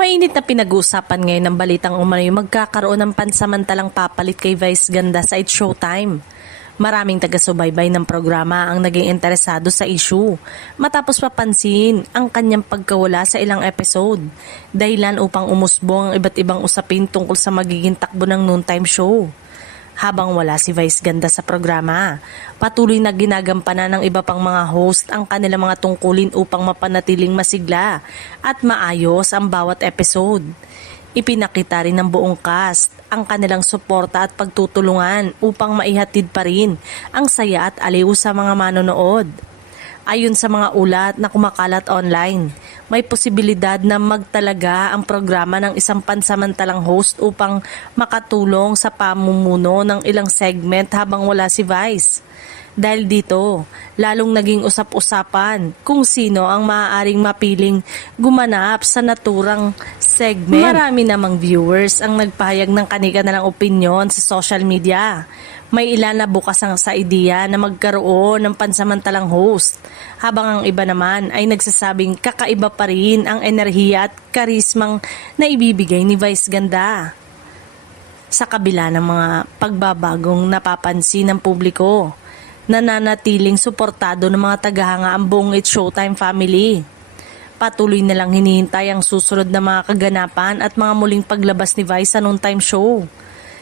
Mainit na pinag-uusapan ngayon ng balitang umano'y magkakaroon ng pansamantalang papalit kay Vice Ganda sa It's Showtime. Maraming taga-subaybay ng programa ang naging interesado sa issue matapos mapansin ang kanyang pagkawala sa ilang episode, dahilan upang umusbong ang iba't ibang usapin tungkol sa magiging takbo ng noontime show. Habang wala si Vice Ganda sa programa, patuloy na ginagampanan ng iba pang mga host ang kanilang mga tungkulin upang mapanatiling masigla at maayos ang bawat episode. Ipinakita rin ng buong cast ang kanilang suporta at pagtutulungan upang maihatid pa rin ang saya at aliw sa mga manonood. Ayon sa mga ulat na kumakalat online, may posibilidad na magtalaga ang programa ng isang pansamantalang host upang makatulong sa pamumuno ng ilang segment habang wala si Vice. Dahil dito, lalong naging usap-usapan kung sino ang maaaring mapiling gumanap sa naturang segment. Marami namang viewers ang nagpahayag ng kanilang opinyon sa social media. May ilan na bukas ang sa ideya na magkaroon ng pansamantalang host, habang ang iba naman ay nagsasabing kakaiba pa rin ang enerhiya at karismang na ibibigay ni Vice Ganda. Sa kabila ng mga pagbabagong napapansin ng publiko, nananatiling suportado ng mga tagahanga ang buong It's Showtime family. Patuloy na lang hinihintay ang susunod na mga kaganapan at mga muling paglabas ni Vice sa noontime show.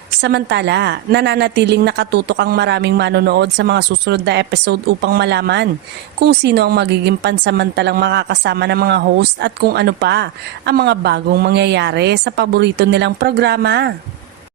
Samantala, nananatiling nakatutok ang maraming manonood sa mga susunod na episode upang malaman kung sino ang magiging pansamantalang makakasama ng mga host at kung ano pa ang mga bagong mangyayari sa paborito nilang programa.